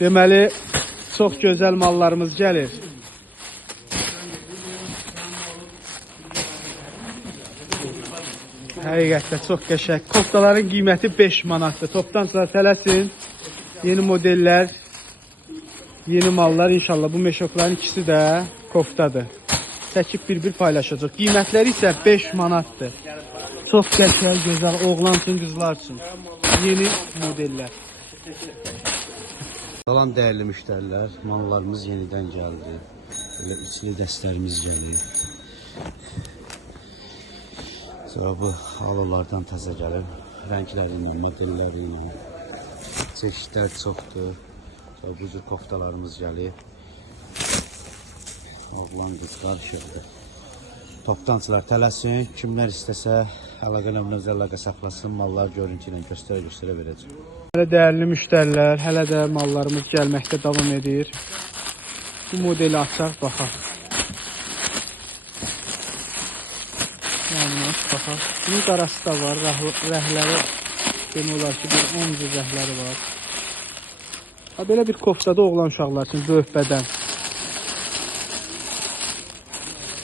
Deməli, çox gözəl mallarımız gəlir. Həqiqətdə çox qəşəng. Koftaların qiyməti 5 manatdır. Topdan sonra tələsin. Yeni modellər, yeni mallar inşallah. Bu meşokların ikisi də koftadır. Çəkib bir-bir paylaşacaq. Qiymətləri isə 5 manatdır. Çox qəşəng, gözəl, oğlan üçün, qızlar üçün. Yeni modellər. Salam dəyərli müştərilər, mallarımız yenidən gəldi. Böyle içli dəstlərimiz gəlir. Sonra bu halılardan təzə gəlir. Rənglərindən, modellərindən. Çeşidlər çoxdur. Sonra bu cür koftalarımız gəlir. Oğlan qız qarışıqdır. Toptancılar tələsin. Kimlər istəsə əlaqə nömrəmizə əlaqə saxlasın. Mallar görüntü ilə göstərə verəcək. Dəyərli müştərilər, hələ də mallarımız gəlməkdə davam edir. Bu modeli açaq, baxaq. Yəni, baxaq. Bunun qarası da var, rəhləri demək olar ki, bir 10 cür rəhləri var. Belə bir koftada oğlan uşaqlar üçün böyük bədən.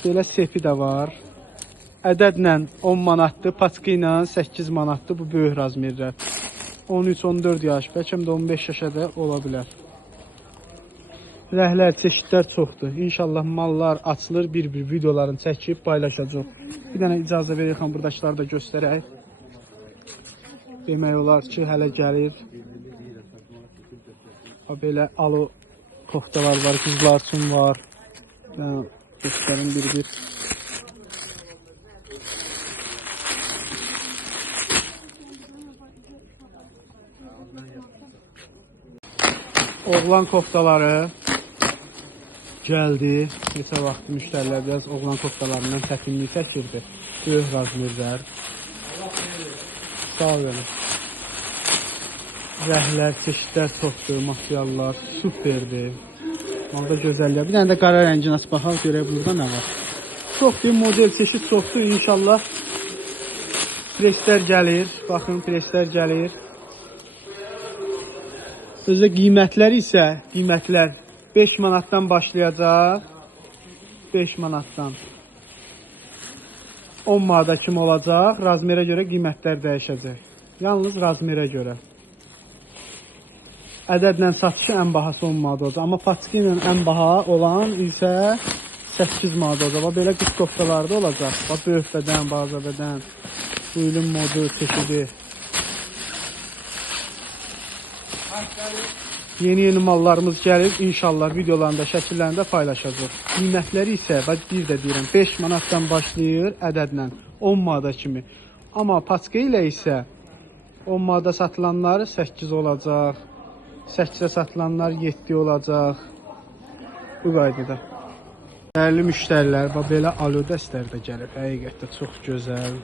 Belə sepi də var. Ədədlə 10 manatdır, paçka ilə 8 manatdır bu böyük razmerlər. 13-14 yaş, bəlkə də 15 yaşa da ola bilər. Rəhlər, çeşidlər çoxdur. İnşallah mallar açılır, bir-bir videolarını çəkib paylaşacaq. Bir dənə icazə verirəm, buradakıları da göstərək. Demək olar ki, hələ gəlir. Belə alo koftalar var, qızlar üçün var. Göstərin bir-bir. Oğlan koftaları gəldi. Neçə vaxt müştərilər biraz oğlan koftalarından çətinlik çəkirdi. Böyük razmerlər. Sağ olun. Rəhlər, çeşidlər çoxdur, materiallar superdir. Malda gözəllik. Bir dənə də qara rəngin aç baxaq, görək burada nə var. Çoxdur, model çeşid çoxdur. İnşallah preslər gəlir. Baxın, preslər gəlir. Özü qiymətləri isə, qiymətlər 5 manatdan başlayacaq. 5 manatdan 10 manata kimi olacaq. Razmerə görə qiymətlər dəyişəcək. Yalnız razmerə görə. Ədədlə satışı ən bahası 10 manat olacaq. Amma paçka ilə ən baha olan isə 8 manat olacaq. Belə qız koftalarda olacaq. Böyük bədən, baza bədən, bu ilin modu, çeşidi. Yeni mallarımız gəlir. İnşallah videolarında, şəkillərində paylaşacaq. Qiymətləri isə, bir də deyirəm, 5 manatdan başlayır ədədlə 10 manata kimi. Amma paçka ilə isə 10 manata satılanlar 8 olacaq. 8-ə satılanlar 7 olacaq. Bu qaydada. Dəyərli müştərilər, belə alo dəstlər də gəlir. Həqiqətdə çox gözəl.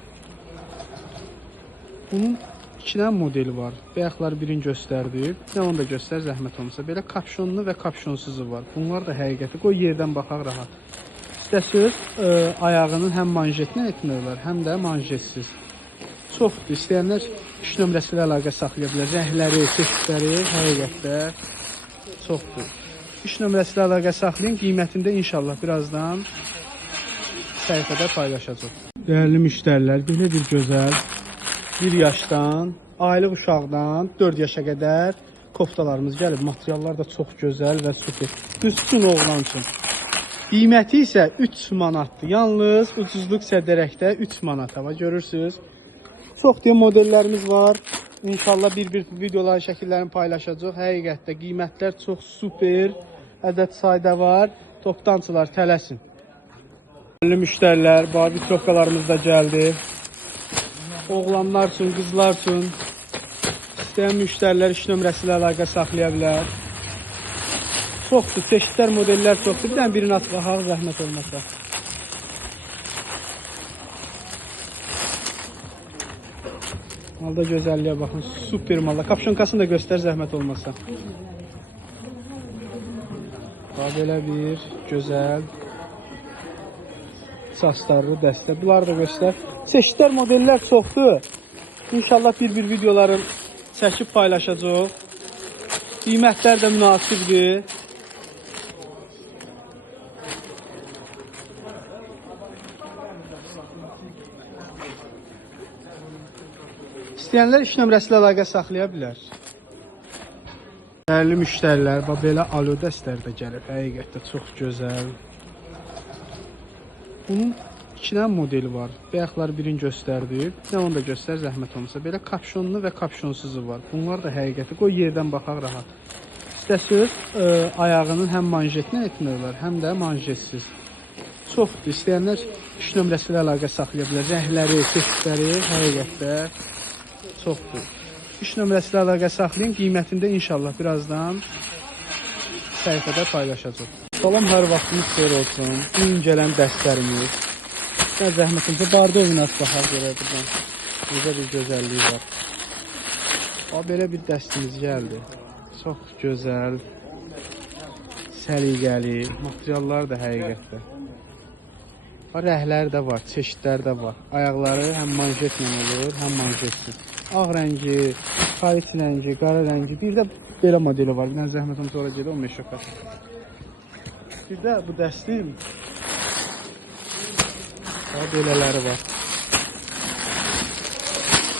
Bunun 2 dənə modeli var. Bayaqlar birini göstərdi. Bir də onu da göstər, zəhmət olmasa. Belə kapşonlu və kapşonsuzu var. Bunlar da həqiqəti. Qoy yerdən baxaq rahat. İstəsiz, ayağının həm manjetlə etmək olar, həm də manjetsiz. Çoxdur. İstəyənlər 3 nömrəsi ilə əlaqə saxlaya bilər. Rəhləri, çeşidləri həqiqətdə çoxdur. 3 nömrəsi ilə əlaqə saxlayın. Qiymətində inşallah birazdan səhifədə paylaşacaq. Dəyərli müştərilər, belə bir gözəl 1 yaşdan, aylıq uşaqdan 4 yaşa qədər koftalarımız gəlib. Materiallar da çox gözəl və super. Üstün oğlan üçün. Qiyməti isə 3 manatdır. Yalnız ucuzluq sədərəkdə 3 manata var. Görürsünüz. Çox deyə modellərimiz var. İnşallah bir-bir videoların şəkillərini paylaşacaq. Həqiqətdə qiymətlər çox super. Ədəd sayda var. Toptancılar tələsin. Dəyərli müştərilər, Barbie çokkalarımız da gəldi. Oğlanlar üçün, qızlar üçün istəyən müştərilər 3 nömrəsi ilə əlaqə saxlaya bilər. Çoxdur, çeşidlər, modellər çoxdur. Bir dənə birini açıq, zəhmət olmasa. Malda gözəlliyə baxın, super malda. Kapşonkasını da göstər, zəhmət olmasa. Belə bir gözəl saçlarlı dəstə. Bunları da göstər. Çeşidlər, modellər çoxdur. İnşallah bir-bir videoların çəkib paylaşacaq. Qiymətlər də münasibdir. İstəyənlər iş nömrəsi ilə əlaqə saxlaya bilər. Dəyərli müştərilər, belə alo dəstlər də gəlib. Həqiqətdə çox gözəl. Bunun 2 dənə modeli var. Bayaqlar birini göstərdik. Bir də onu da göstər zəhmət olmasa. Belə kapşonlu və kapşonsuzu var. Bunlar da həqiqəti. Qoy yerdən baxaq rahat. İstəsiz ayağının həm manjetlə etmirlər, həm də manjetsiz. Çoxdur. İstəyənlər iş nömrəsi ilə əlaqə saxlaya bilər. Rəhləri, çeşidləri həqiqətdə çoxdur. İş nömrəsi ilə əlaqə saxlayın. Qiymətində inşallah birazdan səhifədə paylaşacaq. Salam, hər vaxtınız xeyir olsun. Bu gün gələn dərslərimiz. Nə zəhmətimizə barda oyunaz baxaq görə buradan. Necə bir gözəlliyi var. Belə bir dəstimiz gəldi. Çox gözəl, səliqəli, materiallar da həqiqətdə. Rəhlər də var, çeşidlər də var. Ayaqları həm manjetlə olur, həm manjetsiz. Ağ rəngi, xarit rəngi, qara rəngi. Bir də belə modeli var. Bir zəhmətim sonra gedir 15 şokat. Bir də bu dəstim belələri var.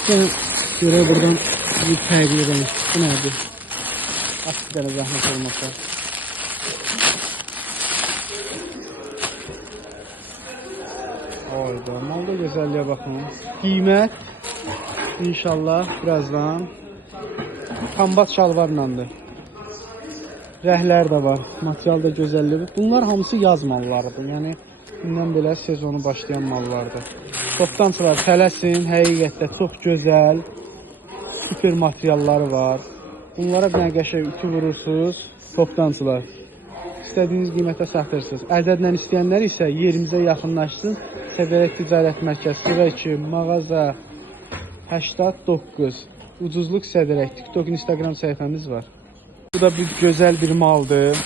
Görək buradan bir fərqli rəng. Bu nədir? Aç bir dənə zəhmət olmasa. Orada, malda gözəlliyə baxın. Qiymət inşallah birazdan kombat şalvarlandır. Rəhlər də var, material da gözəllidir. Bunlar hamısı yaz mallarıdır. Yəni bundan belə sezonu başlayan mallardır. Toptancılar tələsin, həqiqətdə çox gözəl, super materialları var. Bunlara bir dənə qəşəng ütü vurursunuz, toptancılar. İstədiyiniz qiymətə satırsınız. Ədədlə istəyənlər isə yerimizə yaxınlaşsın. Təbərək Ticarət Mərkəzi 02, mağaza 89, ucuzluq sədərək, TikTok, Instagram səhifəmiz var. Bu da bir gözəl bir maldır.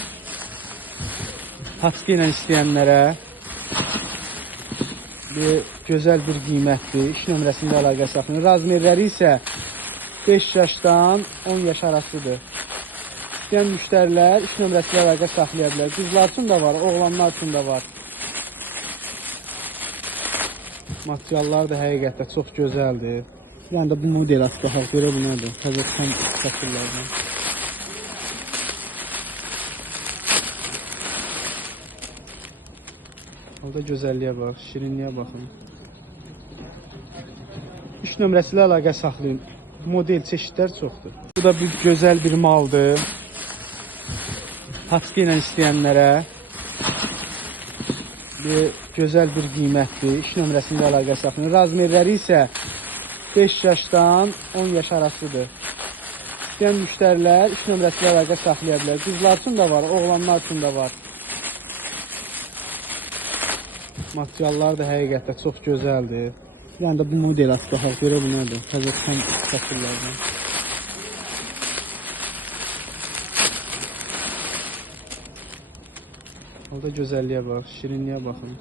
Paçka ilə istəyənlərə gözəl bir qiymətdir. İş nömrəsində əlaqə saxlayın. Razmerləri isə 5 yaşdan 10 yaş arasıdır. İstəyən müştərilər iş nömrəsi ilə əlaqə saxlaya bilər. Qızlar üçün də var, oğlanlar üçün də var. Materiallar da həqiqətdə çox gözəldir. Yəni də bu model açıq görə bu nədir? Təzə tam şəkillərdən. Orada gözəlliyə bax, şirinliyə baxın. İş nömrəsi ilə əlaqə saxlayın. Model çeşidlər çoxdur. Bu da bir gözəl bir maldır. Paçka ilə istəyənlərə gözəl bir qiymətdir. İş nömrəsində əlaqə saxlayın. Razmerləri isə 5 yaşdan 10 yaş arasıdır. İstəyən müştərilər iş nömrəsi ilə əlaqə saxlaya bilər. Qızlar üçün də var, oğlanlar üçün də var. Materiallar da həqiqətdə çox gözəldir. Yəni də bu model açıq görə bu nədir? Təzə tam şəkillərdən. Orada gözəlliyə bax, şirinliyə baxın.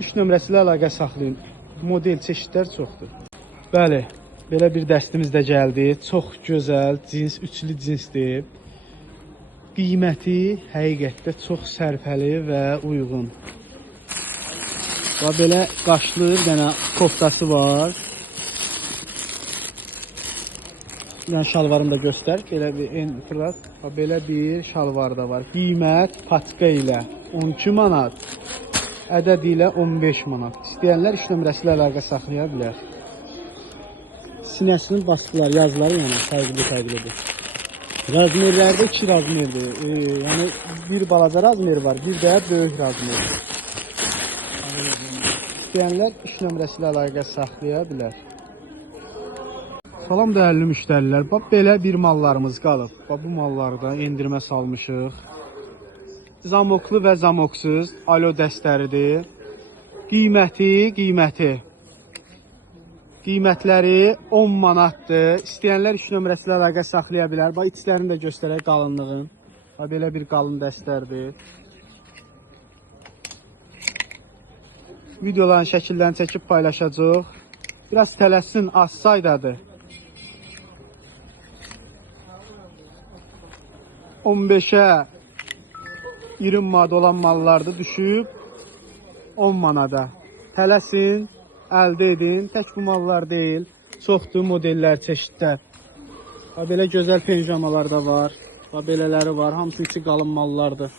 İş nömrəsi ilə əlaqə saxlayın. Model çeşidlər çoxdur. Bəli, belə bir dəstimiz də gəldi. Çox gözəl, cins, üçlü cinsdir. Qiyməti həqiqətdə çox sərfəli və uyğun. Belə qaşlı bir dənə koftası var. Yəni şalvarını da göstər. Belə bir şalvar da var. Qiymət paçka ilə 12 manat, ədəd ilə 15 manat. İstəyənlər iş nömrəsi ilə əlaqə saxlaya bilər. Sinəsinin bastılar, yazıları yəni fərqlidir. Razmerlərdə 2 razmerdir. Yəni bir balaca razmer var, bir də böyük razmer. İstəyənlər iş nömrəsi ilə əlaqə saxlaya bilər. Salam dəyərli müştərilər. Belə bir mallarımız qalıb. Bu mallarda endirmə salmışıq. Zamoklu və zamoksuz alo dəstəridir. Qiymətləri 10 manatdır. İstəyənlər iş nömrəsi ilə əlaqə saxlaya bilər. İçlərini də göstərək qalınlığın. Belə bir qalın dəstərdir. Videoların şəkillərini çəkib paylaşacaq. Biraz tələsin, az saydadır. 15'ə 20 manat olan mallardır, düşüb 10 manada. Tələsin, əldə edin. Tək bu mallar deyil, çoxdur modellər, çeşidlər. Və belə gözəl penjamalar da var. Və belələri var, hamısı içi qalın mallardır.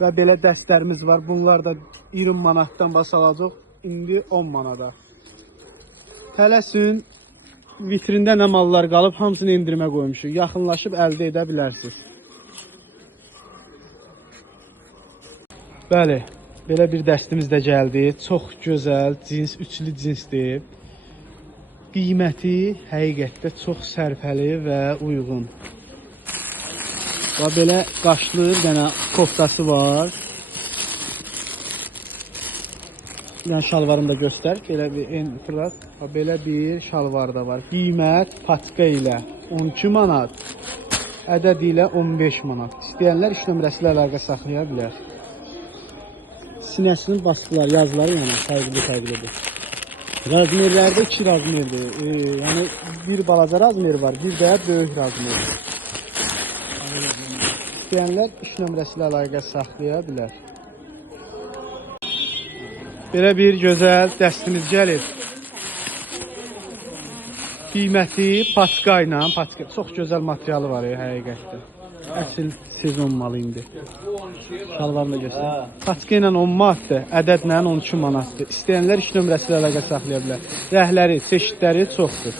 Və belə dəstlərimiz var. Bunlar da 20 manatdan baş alacaq, indi 10 manada. Tələsin, vitrində nə mallar qalıb, hamısını endirmə qoymuşuq. Yaxınlaşıb əldə edə bilərsiniz. Bəli, belə bir dəstimiz də gəldi. Çox gözəl, cins, üçlü cinsdir. Qiyməti həqiqətdə çox sərfəli və uyğun. Və belə qaşlı bir dənə koftası var. Yəni şalvarını da göstər. Belə bir enfrat, belə bir şalvar da var. Qiymət patka ilə 12 manat, ədəd ilə 15 manat. İstəyənlər iş nömrəsi ilə əlaqə saxlaya bilər. Sinəsinin bastılar, yazıları yəni fərqlidir. Razmerlərdə 2 razmerdir. Yəni bir balaca razmer var, bir də böyük razmer. İstəyənlər iş nömrəsi ilə əlaqə saxlaya bilər. Belə bir gözəl dəstimiz gəlir. Qiyməti patka ilə, çox gözəl materialı var həqiqətdə. Əsl sezon malı indi. Şalvarını da göstər. Patka ilə 10 manatdır, ədədlə 12 manatdır. İstəyənlər iş nömrəsi ilə əlaqə saxlaya bilər. Rəhləri, çeşidləri çoxdur.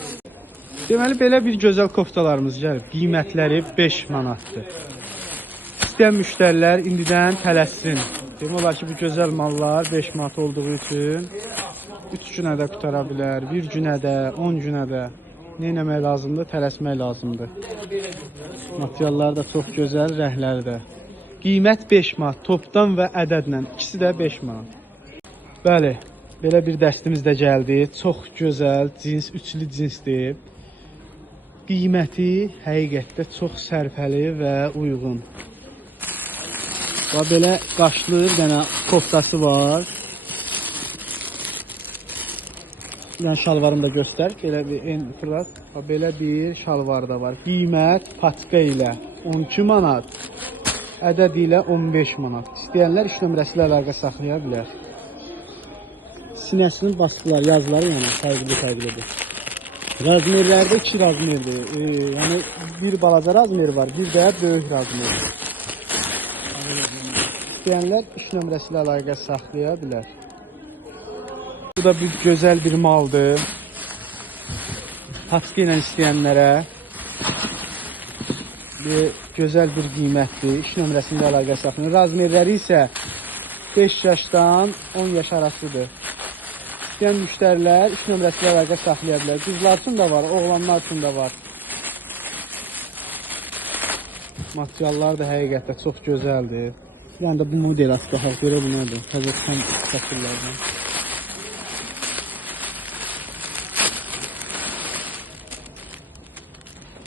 Deməli, belə bir gözəl koftalarımız gəlir. Qiymətləri 5 manatdır. İstəyən müştərilər indidən tələssin. Demək olar ki, bu gözəl mallar 5 manat olduğu üçün 3 günə də qutara bilər, 1 günə də, 10 günə də. Nə etmək lazımdır? Tələsmək lazımdır. Materiallar da çox gözəl, rəhləri də. Qiymət 5 manat, topdan və ədədlə. İkisi də 5 manat. Bəli, belə bir dəstimiz də gəldi. Çox gözəl, cins, üçlü cinsdir. Qiyməti həqiqətdə çox sərfəli və uyğun. Və belə qaşlı bir dənə koftası var. Yəni şalvarını da göstər. Belə bir enfrat, belə bir şalvar da var. Qiymət patka ilə 12 manat, ədəd ilə 15 manat. İstəyənlər iş nömrəsi ilə əlaqə saxlaya bilər. Sinəsinin bastılar, yazıları yəni fərqlidir. Razmerlərdə 2 razmerdir. Yəni bir balaca razmer var, bir də böyük razmer. İstəyənlər iş nömrəsi ilə əlaqə saxlaya bilər. Bu da bir gözəl bir maldır. Patka ilə istəyənlərə gözəl bir qiymətdir. İş nömrəsi ilə əlaqə saxlayın. Razmerləri isə 5 yaşdan 10 yaş arasıdır. İstəyən müştərilər iş nömrəsi ilə əlaqə saxlaya bilər. Qızlar üçün də var, oğlanlar üçün də var. Materiallar da həqiqətdə çox gözəldir. Yəni də bu model asqahaq görə bu nədir? Təzədən satırlardan.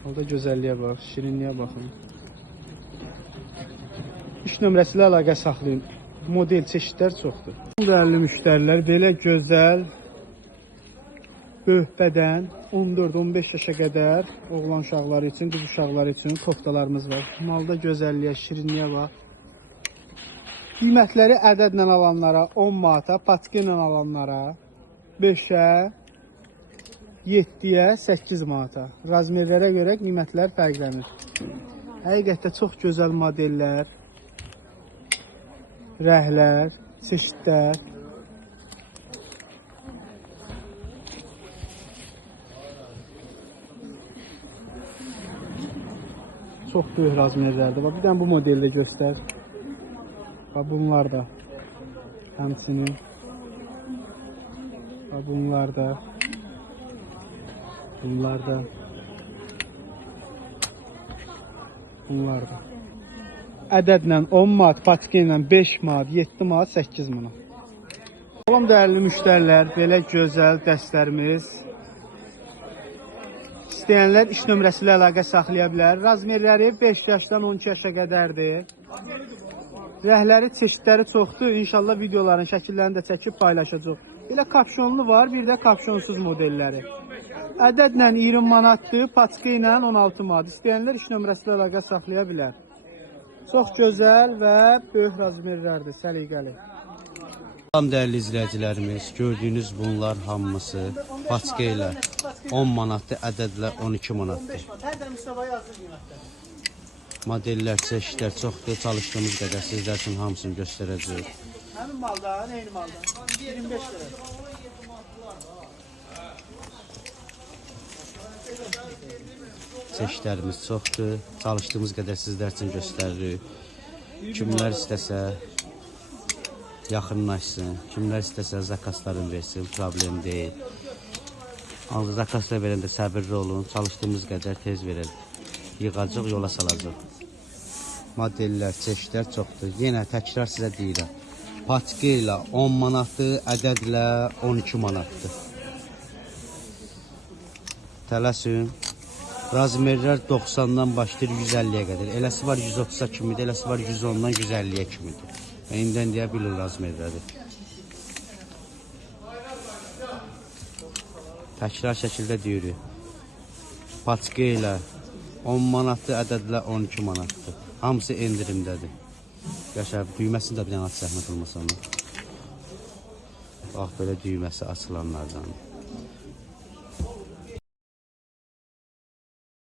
Orada gözəlliyə bax, şirinliyə baxın. İş nömrəsi ilə əlaqə saxlayın. Model çeşidlər çoxdur. Dəyərli müştərilər, belə gözəl böyük bədən 14-15 yaşa qədər oğlan uşaqları üçün, qız uşaqları üçün koftalarımız var. Malda gözəlliyə, şirinliyə bax. Qiymətləri ədədlə alanlara 10 manata, patka ilə alanlara 5-ə, 7-yə, 8 manata. Razmerlərə görə qiymətlər fərqlənir. Həqiqətdə çox gözəl modellər, rəhlər, çeşidlər. Çox böyük razmerlərdir. Bir dənə bu modelde göstər. Bunlar da həmsinin. Bunlar da. Ədədlə 10 manat, patka ilə 5 manat, 7 manat, 8 manat. Salam dəyərli müştərilər, belə gözəl dəstlərimiz. İstəyənlər iş nömrəsi ilə əlaqə saxlaya bilər. Razmerləri 5 yaşdan 12 yaşa qədərdir. Rəhləri, çeşidləri çoxdur. İnşallah videoların şəkillərini də çəkib paylaşacaq. Belə kapşonlu var, bir də kapşonsuz modelləri. Ədədlə 20 manatdır, paçka ilə 16 manat. İstəyənlər 3 nömrəsilə əlaqə saxlaya bilər. Çox gözəl və böyük razmerlərdir, səliqəli. Salam dəyərli izləyicilərimiz, gördüyünüz bunlar hamısı paçka ilə 10 manatdır, ədədlə 12 manatdır. Modellər, çeşidlər çoxdur, çalışdığımız qədər sizlər üçün hamısını göstərəcəyik. Həmin malda, neyini malda? 25 lira. Çeşidlərimiz çoxdur, çalışdığımız qədər sizlər üçün göstəririk. Kimlər istəsə yaxınlaşsın, kimlər istəsə zakazlarını versin, problem deyil. Ancaq zakazlar verəndə səbirli olun, çalışdığımız qədər tez verək. Yığacaq, yola salacaq. Modellər, çeşidlər çoxdur. Yenə təkrar sizə deyirəm. Paçka ilə 10 manatdır, ədədlə 12 manatdır. Tələsin. Razmerlər 90-dan başlayır 150-yə qədər. Eləsi var 130-a kimidir, eləsi var 110-dan 150-yə kimidir. Və indən deyə bilir razmerləri. Təkrar şəkildə deyirik. Paçka ilə 10 manatdır, ədədlə 12 manatdır. Hamısı endirimdədir. Yaşar, düyməsini də bir dənə aç zəhmət olmasa. Bax, belə düyməsi açılanlardan.